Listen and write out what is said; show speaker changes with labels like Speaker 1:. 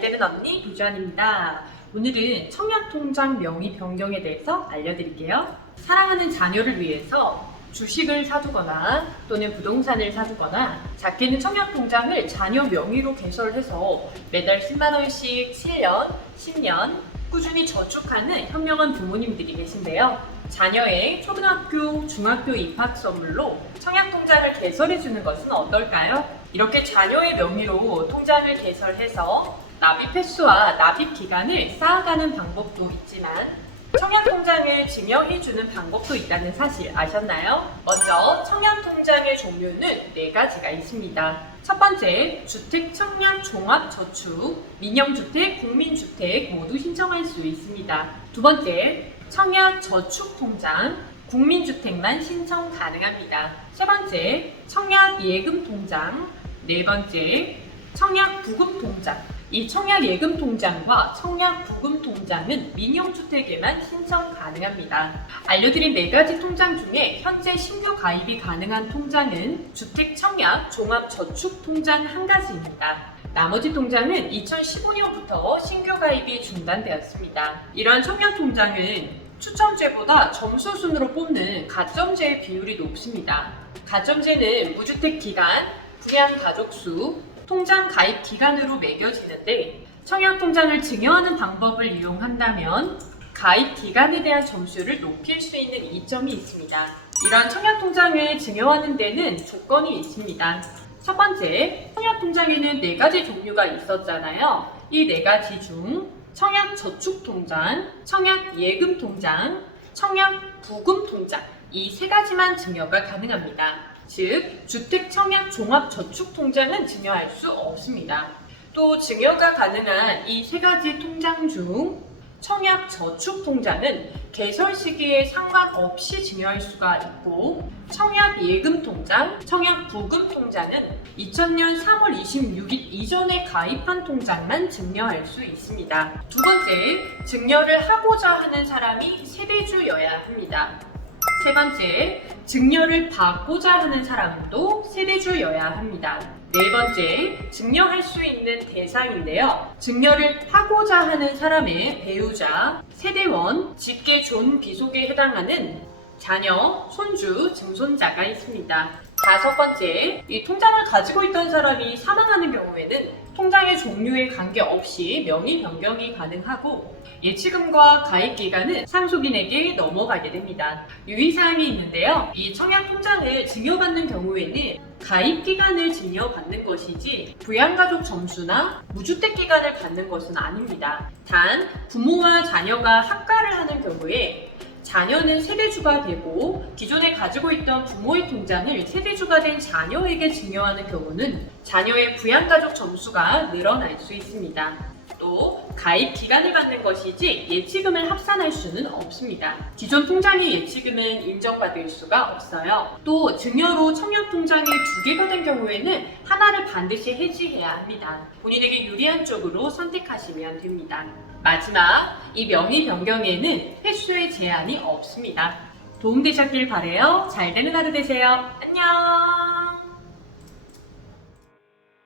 Speaker 1: 되는 언니 도주안입니다. 오늘은 청약통장 명의 변경에 대해서 알려드릴게요. 사랑하는 자녀를 위해서 주식을 사두거나 또는 부동산을 사두거나 작게는 청약통장을 자녀 명의로 개설해서 매달 10만원씩 7년, 10년 꾸준히 저축하는 현명한 부모님들이 계신데요. 자녀의 초등학교, 중학교 입학 선물로 청약통장을 개설해주는 것은 어떨까요? 이렇게 자녀의 명의로 통장을 개설해서 납입 횟수와 납입 기간을 쌓아가는 방법도 있지만 청약통장을 증여해주는 방법도 있다는 사실 아셨나요? 먼저 청약통장의 종류는 네 가지가 있습니다. 첫 번째, 주택 청약 종합 저축, 민영주택, 국민주택 모두 신청할 수 있습니다. 두 번째, 청약 저축 통장, 국민주택만 신청 가능합니다. 세 번째, 청약 예금 통장, 네 번째, 청약 부금 통장. 이 청약 예금 통장과 청약 부금 통장은 민영주택에만 신청 가능합니다. 알려드린 네 가지 통장 중에 현재 신규 가입이 가능한 통장은 주택 청약 종합 저축 통장 한 가지입니다. 나머지 통장은 2015년부터 신규 가입이 중단되었습니다. 이러한 청약 통장은 추첨제보다 점수 순으로 뽑는 가점제의 비율이 높습니다. 가점제는 무주택 기간, 불량 가족 수, 통장 가입 기간으로 매겨지는데 청약 통장을 증여하는 방법을 이용한다면 가입 기간에 대한 점수를 높일 수 있는 이점이 있습니다. 이러한 청약 통장을 증여하는 데는 조건이 있습니다. 첫 번째, 청약 통장에는 네 가지 종류가 있었잖아요. 이 네 가지 중 청약 저축 통장, 청약 예금 통장, 청약 부금 통장 이 세 가지만 증여가 가능합니다. 즉, 주택 청약 종합 저축 통장은 증여할 수 없습니다. 또 증여가 가능한 이 세 가지 통장 중 청약 저축 통장은 개설 시기에 상관없이 증여할 수가 있고 청약 예금 통장, 청약 부금 통장은 2000년 3월 26일 이전에 가입한 통장만 증여할 수 있습니다. 두 번째, 증여를 하고자 하는 사람이 세대주여야 합니다. 세 번째, 증여를 받고자 하는 사람도 세대주여야 합니다. 네 번째, 증여할 수 있는 대상인데요. 증여를 하고자 하는 사람의 배우자, 세대원, 직계 존 비속에 해당하는 자녀, 손주, 증손자가 있습니다. 다섯 번째, 이 통장을 가지고 있던 사람이 사망하는 경우에는 통장의 종류에 관계없이 명의 변경이 가능하고 예치금과 가입 기간은 상속인에게 넘어가게 됩니다. 유의사항이 있는데요. 이 청약 통장을 증여받는 경우에는 가입 기간을 증여받는 것이지 부양가족 점수나 무주택 기간을 받는 것은 아닙니다. 단 부모와 자녀가 합가를 하는 경우에 자녀는 세대주가 되고 기존에 가지고 있던 부모의 통장을 세대주가 된 자녀에게 증여하는 경우는 자녀의 부양가족 점수가 늘어날 수 있습니다. 또 가입 기간을 갖는 것이지 예치금을 합산할 수는 없습니다. 기존 통장의 예치금은 인정받을 수가 없어요. 또 증여로 청약 통장이 두 개가 된 경우에는 하나를 반드시 해지해야 합니다. 본인에게 유리한 쪽으로 선택하시면 됩니다. 마지막, 이 명의 변경에는 횟수의 제한이 없습니다. 도움되셨길 바래요. 잘 되는 하루 되세요. 안녕!